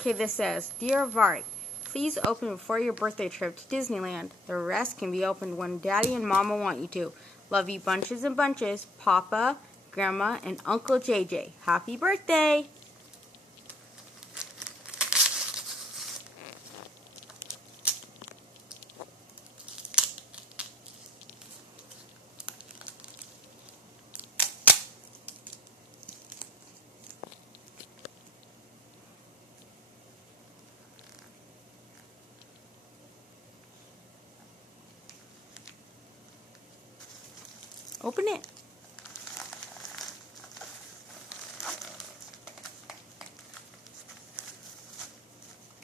Okay, this says, Dear Vark, please open before your birthday trip to Disneyland. The rest can be opened when Daddy and Mama want you to. Love you bunches and bunches, Papa, Grandma, and Uncle JJ. Happy birthday! Open it.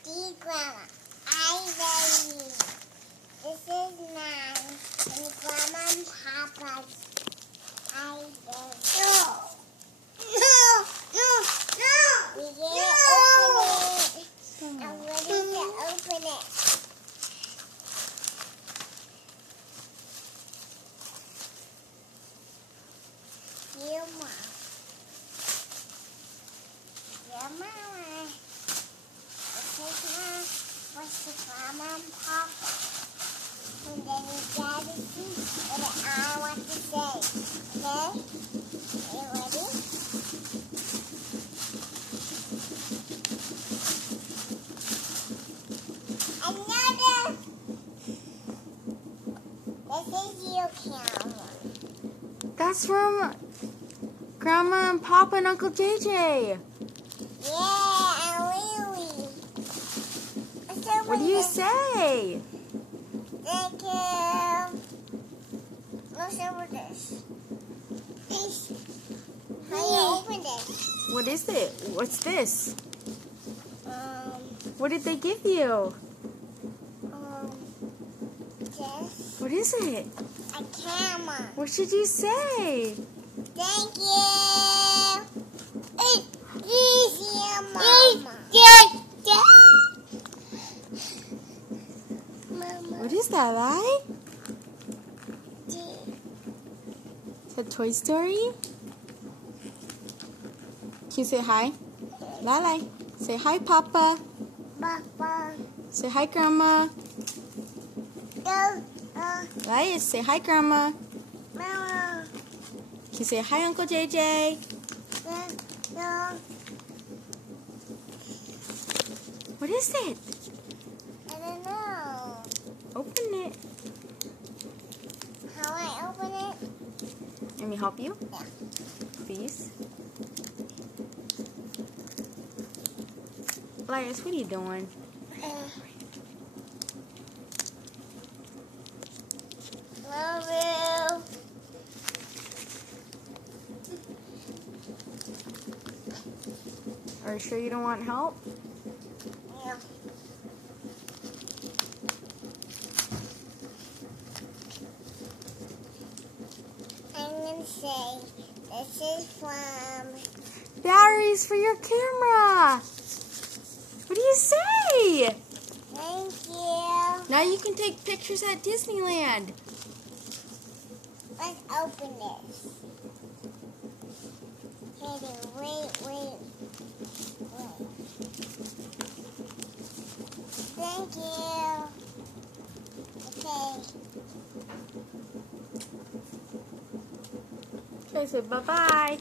Dear Grandma, I love you. This is mine, and Grandma and Papa's. I love you. No! We didn't open it. I'm ready to open it. Dear Mom. Dear Mama. This is what's the Grandma and Papa. And then you gotta see what I want to say. Okay? Are you ready? Another. This is your camera. That's from Grandma and Papa and Uncle JJ. Yeah, and Lily. What do you say? Thank you. Let's open this. How do you open this? What is it? What's this? Um, What did they give you? this. What is it? A camera. What should you say? Thank you. Dear Mama. Mama. What is that, Lai? Is that Toy Story? Can you say hi? Lai. Say hi, Papa. Papa. Say hi, Grandma. Lai, say hi, Grandma. Mama. Can you say hi, Uncle JJ? No. What is it? I don't know. Open it. How I open it? Let me help you, Yeah. please. Elias, what are you doing? Love you. Are you sure you don't want help? Yeah. I'm gonna say this is from. Batteries for your camera. What do you say? Thank you. Now you can take pictures at Disneyland. Let's open this. Wait. Thank you. Okay. Okay, say bye-bye.